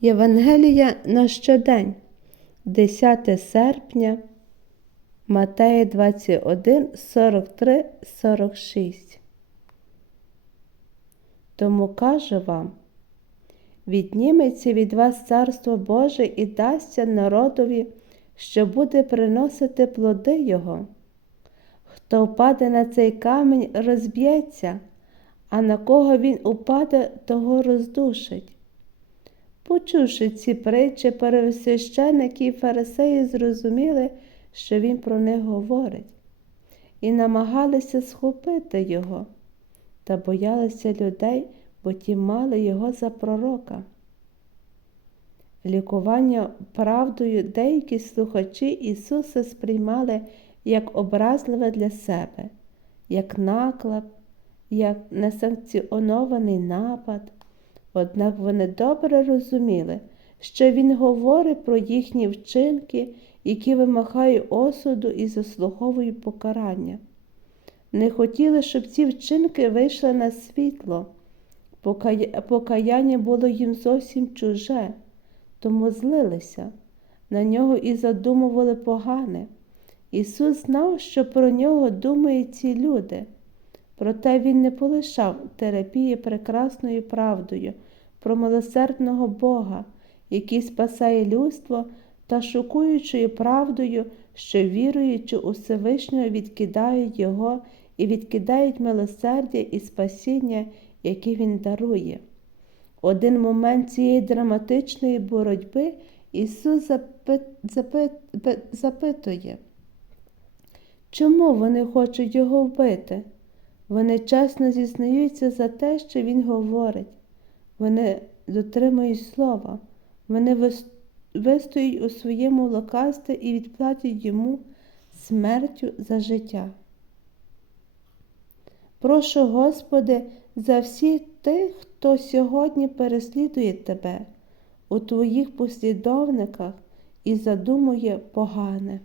Євангелія на щодень, 10 серпня, Матея 21, 43, 46. Тому кажу вам, відніметься від вас Царство Боже і дасться народові, що буде приносити плоди Його. Хто впаде на цей камінь, розб'ється, а на кого він упаде, того роздушить. Почувши ці притчі, первосвященники і фарисеї зрозуміли, що він про них говорить, і намагалися схопити його, та боялися людей, бо ті мали його за пророка. Лікування правдою деякі слухачі Ісуса сприймали як образливе для себе, як наклеп, як несанкціонований напад. Однак вони добре розуміли, що Він говорить про їхні вчинки, які вимагають осуду і заслуговують покарання. Не хотіли, щоб ці вчинки вийшли на світло. Покаяння було їм зовсім чуже, тому злилися, на нього і задумували погане. Ісус знав, що про нього думають ці люди. Проте Він не полишав терапії прекрасною правдою про милосердного Бога, який спасає людство та шокуючою правдою, що віруючи у Всевишнього відкидають Його і відкидають милосердя і спасіння, яке Він дарує. Один момент цієї драматичної боротьби Ісус запит, запит, запитує, чому вони хочуть його вбити? Вони чесно зізнаються за те, що Він говорить. Вони дотримують слова, вони вистоють у своєму локасті і відплатять йому смертю за життя. Прошу, Господи, за всіх тих, хто сьогодні переслідує Тебе у Твоїх послідовниках і задумує погане.